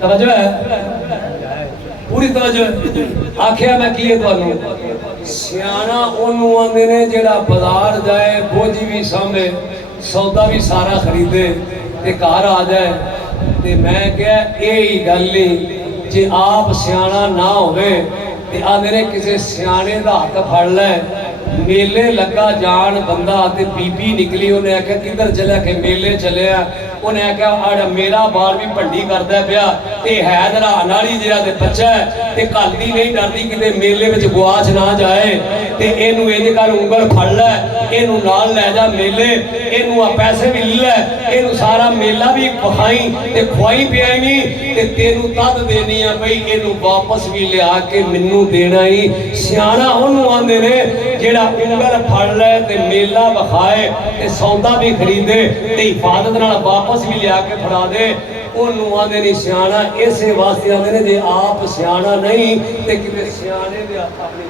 توجہ ہے پوری توجہ آکھیا میں کیے تانوں سیانا اونوں آندے نے جڑا بازار جائے بوجھ بھی سامے سودا بھی سارا خریدے تے گھر آ جائے تے میں کہیا یہی گل نہیں جے آپ سیانا نہ ہوئے تے آندے نے کسے سیانے دا ہاتھ پھڑ لے میلے لگا جان بندہ تے بی بی نکلی انہیں آکھیا کدھر چلے کہ میلے چلے انہیں آکھیا آڑا میرا بار بھی پنڈی کردہ پیا تے ہے ذرا اناڑی جہا تے بچہ ہے تے کالدی نہیں ڈردی کتے میلے وچ گواچ نہ جائے تے اینو انج کر انگل پھڑ لے اینو نال لے جا میلے اینو پیسے بھی لے اینو سارا میلہ بھی کھائیں تے کھوائی پیائیں تے تینو تد دینی ہے بھئی اینو واپس بھی لے آ کے منو دینا ہی سیانا انو آندے نے جیڑا انگل پھڑ لے تے میلہ بخائے تے سودا بھی خریدے تے حفاظت نال واپس بھی لے آ کے پھڑا دے انہوں آدھے نہیں سیانا اسے واسطے آدھے نے جے آپ سیانا نہیں تے کتے سیانے دے اپنی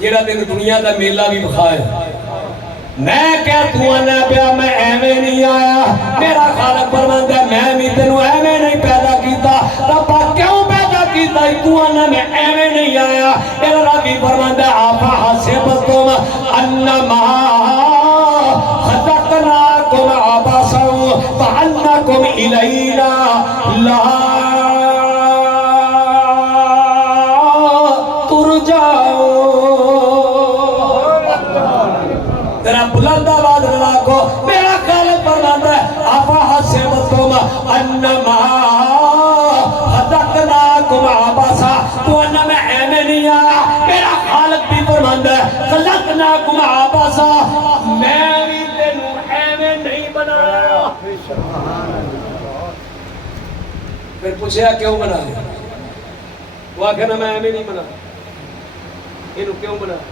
جیڑا دن دنیا دا میلہ بھی بخائے میں کیا تو آنا پیا میں ایویں نہیں آیا میرا خالق فرماندا ہے میں بھی تینوں ایویں نہیں پیدا کیتا ربا کیوں پیدا کیتا تو آنا میں ایویں نہیں آیا میرا رب بھی فرماندا ہے آفا حسبتم انما خلقناکم عبثا وانکم الینا لا ترجعون تیرا بلند آواز لاکھو میرا خالق فرماتا ہے آفا حسبتم انما خلقناکم عبثا تو انما میں ایویں نہیں آیا میرا خالق بھی فرماتا ہے خلقناکم عبثا میں بھی تینوں ایویں نہیں بنایا پھر پوچھا کیوں بنایا وہ آخر نا میں ایویں نہیں بنایا انہوں کیوں بنایا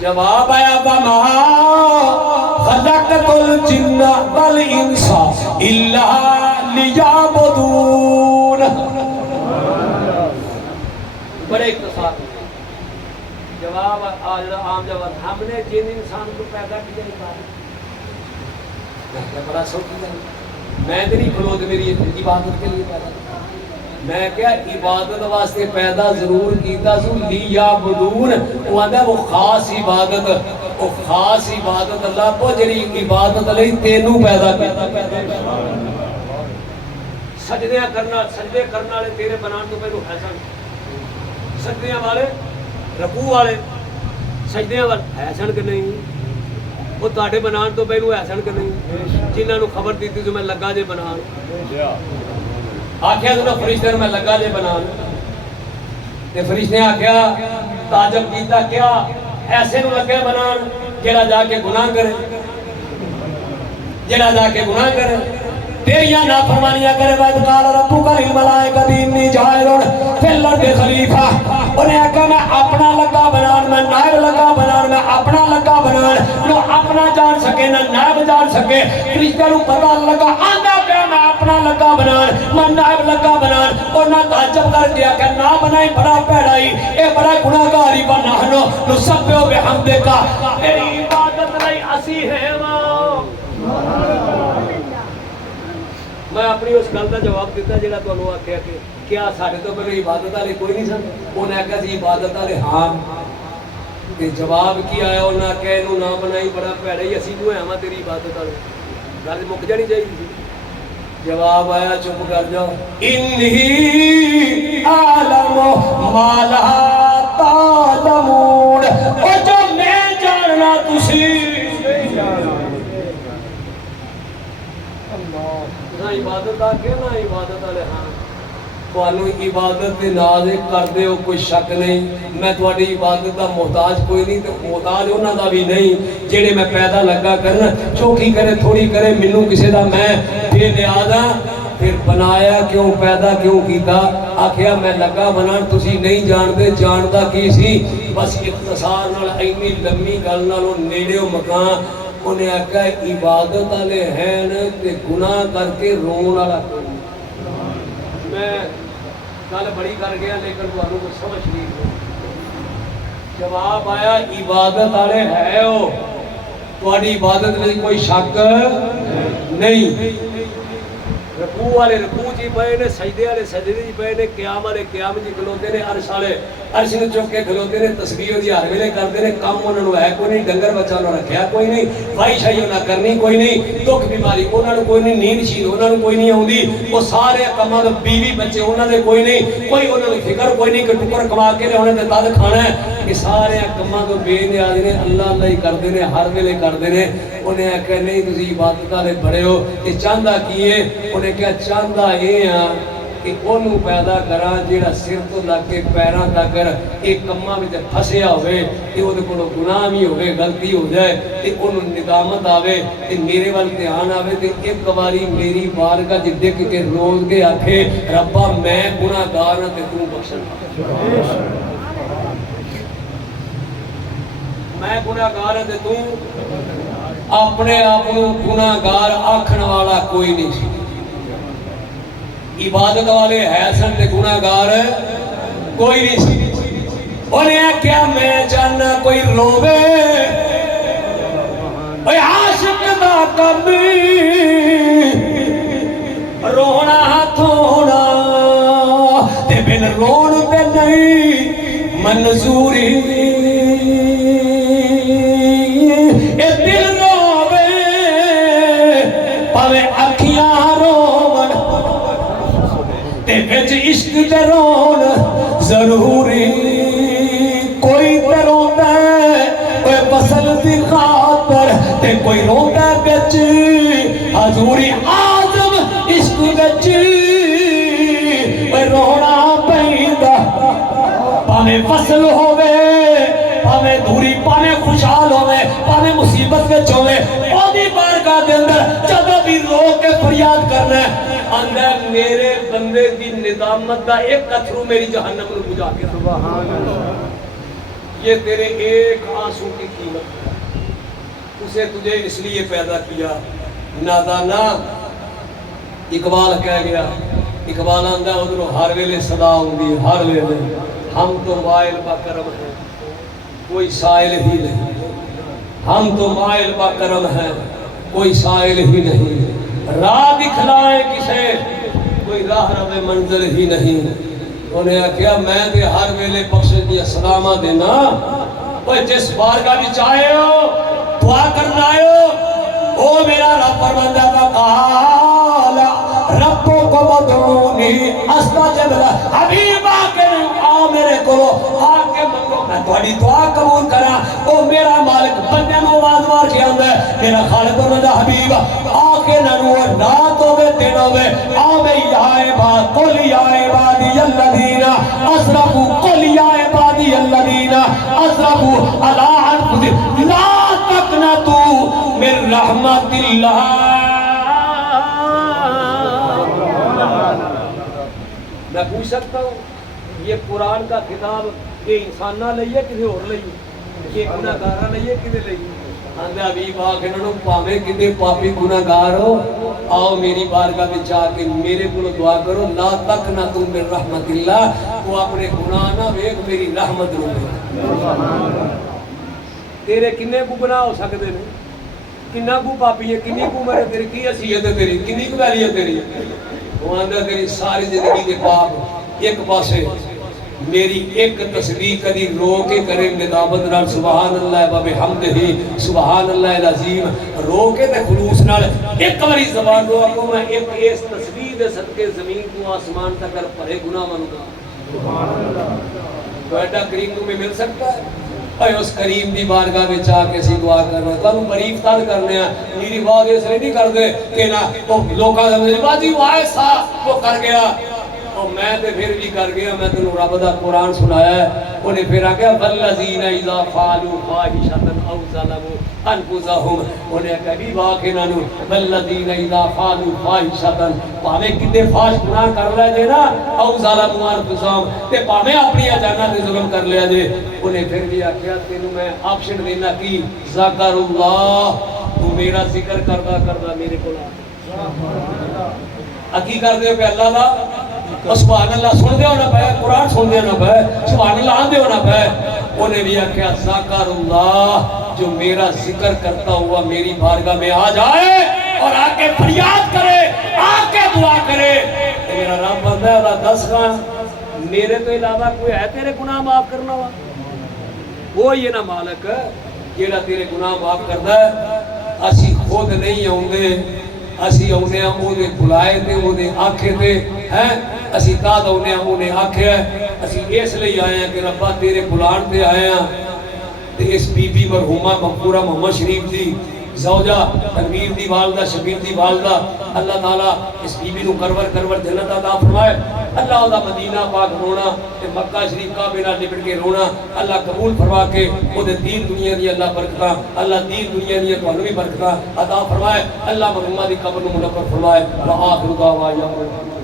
جواب آیا وَمَا خَلَقْتُ الْجِنَّ وَالْإِنسَ إِلَّا لِيَعْبُدُونَ بڑے اختصار جواب عام جواب ہم نے جن انسان کو پیدا کیا عبادت بڑا سوچی ہے میں تو نہیں کھلو میری عبادت کے لیے پیدا میں کیا عبادت واسطے پیدا ضرور کیتا سو لیعبدون وہ آندا وہ خاص عبادت اللہ کو جڑی عبادت لئی تینوں پیدا کیتا سجدے کرنا والے تیرے بنان تو پہلو ہے سجدے والے رکوع والے سجدے والے ہے سن کہ نہیں وہ تواڈے بنان تو پہلو ہے سن کہ نہیں جنہاں نو خبر دیتی تو میں لگا جے بنان آکھیا تو فرشتے میں لگا جے بنان تے فرشتے آکھیا تعجب کیتا کیا ایسے نو لگے بنان جڑا جا کے گناہ کرے تیریاں نافرمانیاں کرے وَإِذْ قَالَ رَبُّكَ لِلْمَلَائِكَةِ إِنِّي جَاعِلٌ فِي الْأَرْضِ خَلِيفَةً انہیں آکھا میں اپنا لگا بنان میں نائب لگا بنان میں اپنا لگا بنان نہ اپنا جان سکے نہ نائب جان سکے فرشتے نو پتہ لگا آندا پیا میں اپنا لگا بنان میں نائب لگا بنان اور نہ تعجب کر دیا کہ نہ بنائی بڑا پیڑائی اے بڑا گناہگاری بنانو نسبحو بحمدک تیری عبادت لئی اسی ہے میں اپنی اس گل کا جواب دیتا جڑا تانوں آکھیا کہ کیا ساڈے تو پہلے عبادت والے کوئی نہیں سن انہیں آکھیا سی عبادت والے ہاں تے جواب کی آیا انہیں آکھیا اینوں نہ بنائی بڑا پیڑا ہی اسی کیوں ہاں تیری عبادت والے گل مک جانی چاہیے جواب آیا چپ کر جاؤ انی اعلم ما لا تعلمون او جو میں جاننا تسی نہیں جاننا نہ عبادت آ کے نہ عبادت والے ہاں تانوں عبادت دے ناز کر دے ہو کوئی شک نہیں میں تہاڈی عبادت دا محتاج کوئی نہیں تے محتاج انہاں دا بھی نہیں جڑے میں پیدا لگا کرنا چوکی کرے تھوڑی کرے مینوں کسے دا میں بے نیاز ہاں پھر بنایا کیوں پیدا کیوں کیتا آکھیا میں لگا بنان تسی نہیں جاندے جاندا کی سی بس اختصار نال اینی لمبی گل نالوں نیڑے مکان انہیں آکھا عبادت والے ہیں تے گناہ کر کے رون والا کوئی میں گل بڑی کر گیا لیکن تانوں کچھ سمجھ نہیں جواب آیا عبادت والے ہے ہو تہاڈی عبادت میں کوئی شک نہیں رکوع والے رکوع جی پے نے، سجدے والے سجدے جی پے نے، قیام والے قیام جی کھلوتے نے، عرش والے عرش نو چک کے کھلوتے نے، تسبیح دی ہر ویلے کرتے نے، کم انہاں نو ہے کوئی نہیں، ڈنگر بچہ انہاں رکھیا کوئی نہیں، وائی شائی انہاں کرنی کوئی نہیں، دکھ بیماری انہاں نو کوئی نہیں، نیند شید انہاں نو کوئی نہیں آوندی، وہ سارے کماں دے بیوی بچے انہاں دے کوئی نہیں، کوئی انہاں نو فکر کوئی نہیں کہ ٹکر کما کے لے تے تد کھانا ہے، یہ سارے کماں تو بے نیاز نے، اللہ اللہ ہی کردے نے، ہر ویلے کردے نے۔ انہیں آخیا نہیں تسی عبادت والے بڑے ہو، یہ چاہتا کی ہے؟ انہیں کیا چاہتا یہ ہاں کہ انہوں پیدا کراں جیڑا سر تو لگ کے پیراں تک ایک کماں وچ پھسیا ہوئے تے اودے کولوں گناہ بھی ہوئے، غلطی ہو جائے تے انہوں ندامت آوے تے میرے وال دھیان آوے تے ایک واری میری بارگاہ وچ ڈگ کے روز کے آکھے ربا میں گناہگار ہاں تے تو بخشن، میں گناہگار ہاں تے تو۔ اپنے آپ کو گناہگار آکھن والا کوئی نہیں سی، عبادت والے ہے سن تے گناہگار کوئی نہیں سی۔ انہیں کیا میں جاننا کوئی روے اے عاشق دا کبھی رونا ہتھونا تے بن رون تے نہیں منظوری، اے دل روے پاوے اکھیاں رون تے وچ عشق تے رون ضروری، کوئی تے روندا ہے کوئی وصل دی خاطر تے کوئی روندا وچ حضوری اعظم عشق وچ، اوے رونا پیندا پاوے وصل ہووے پاوے دوری، پاوے خوشحال ہووے پاوے مصیبت وچ ہووے، اودی بارگاہ دے اندر جدوں بھی رو کے فریاد کرنا ہے اندر میرے بندے دی ندامت دا ایک اتھرو میری جہنم نو بجھا کے، سبحان اللہ، یہ تیرے ایک آنسو کی قیمت ہے، اسے تجھے اس لیے پیدا کیا نادانا۔ اقبال کہہ گیا، اقبال آندہ ادھروں ہر ویلے صدا ہوندی ہر ویلے، ہم تو مائل با کرم ہیں کوئی سائل ہی نہیں، ہم تو مائل با کرم ہیں کوئی سائل ہی نہیں، راہ دکھلائے کسے کوئی راہ رو منزل ہی نہیں۔ انہیں کہا میں تے ہر ویلے بخشش دیا سلامہ دینا، اوہ جس بارگاہ بھی چاہے ہو دعا کرنا آئے ہو، او میرا رب فرماتا فقال ربو کو مدعونی استجب لکم، حبیب آکے آ میرے کو آکے منگو میں تھوڑی دعا قبول کرا، او میرا مالک بندے نو آواز مار کے آندہ ہے میرا خالق اور میرا حبیب آکے ننو رات ہوئے دن ہوئے آمے یا عباد قل یا عبادی الذین اسرفوا قل یا عبادی الذین اسرفوا علی انفسہم لا تقنطوا من رحمت اللہ۔ میں پوچھ سکتا ہوں یہ قرآن کا کتاب یہ انسانہ لئیے کسی اور لئیے، یہ گناہگارہ لئیے کسی لئیے؟ اندھا حبیب آکے انہوں پاوے کتے پاپی گناہگار ہو آؤ میری بارگاہ میں جا کے میرے کو دعا کرو لا تقنطوا من رحمت اللہ، تو اپنے گناہ نہ ویکھ میری رحمت رو لے۔ تیرے کنے کو گناہ ہو سکتے ہیں، کنہ کو پاپی ہے، کنی کو مرے تیری کی حیثیت ہے تیری، کنی کو ویلی ہے تیری، وہ اندر تیری ساری زندگی کے پاپ ایک پاسے میری ایک تسبیح کدی رو کے کرے ندامت نال سبحان اللہ و بحمدہ سبحان اللہ العظیم رو کے تے خلوص نال ایک باری زبان دو کو میں ایک اس تسبیح دے صدقے زمین تو آسمان تک کر پرے گناہ منوں سبحان اللہ، تو ایڈا کریم تمہیں مل سکتا ہے؟ اے اس کریم دی بارگاہ میں چاہ کے سی دعا کرنا تم بری افطار کرنے ہیں، میری بات اس لیے نہیں کر دے کہ نا تو لوکاں سمجھے باجی وہ ایسا وہ کر گیا، اور میں تے پھر بھی کر گیا، میں تنوں رب دا قرآن سنایا ہے، انہیں پھر آگیا والذین اذا فعلوا فاحشۃ او ظلموا انفسہم، انہیں کبھی واقع نہ نو والذین اذا فعلوا فاحشۃ، پاوے کتے فاش گناہ کر لے جے نا او ظلموا انفسہم تے پاوے اپنی جاناں تے ظلم کر لیا جے، انہیں پھر بھی آخیا تینوں میں آپشن دینا کی ذکر اللہ، تو میرا ذکر کردہ کردہ میرے کو اکی کر دے پہ اللہ دا سبحان اللہ سن دے ہونا پہ قرآن سن دے ہونا پہ سبحان اللہ آن دے ہونا پہ، انہیں بھی آکھیا ذکر اللہ جو میرا ذکر کرتا ہوا میری بارگاہ میں آ جائے اور آ کے فریاد کرے آ کے دعا کرے فرمایا اللہ دس گا میرے تو علاوہ کوئی ہے تیرے گناہ معاف کرنا وا وہ یہ نا مالک جیڑا تیرے گناہ معاف کردا ہے اسی خود نہیں آوندے اسی آونے ہاں اونے بلائے تے اونے آکھے تے ہیں اسی تاد آونے ہاں اونے آکھے اسی اس لیے آئے ہیں کہ ربا تیرے بلان تے آئے ہیں تے اس بی بی مرحومہ مغفورہ محمد شریف دی زوجہ تنویر دی والدہ شبیر دی والدہ اللہ تعالیٰ اس بی بی نو کرور جنت عطا فرمائے اللہ دا مدینہ پاک رونا تے مکہ شریف کعبے نال لپٹ کے رونا اللہ قبول فرما کے او دے دین دنیا دی اللہ برکتاں اللہ دین دنیا دی تانوں بھی برکتاں عطا فرمائے اللہ مرحومہ دی قبر نو منور فرمائے وآخر دعوانا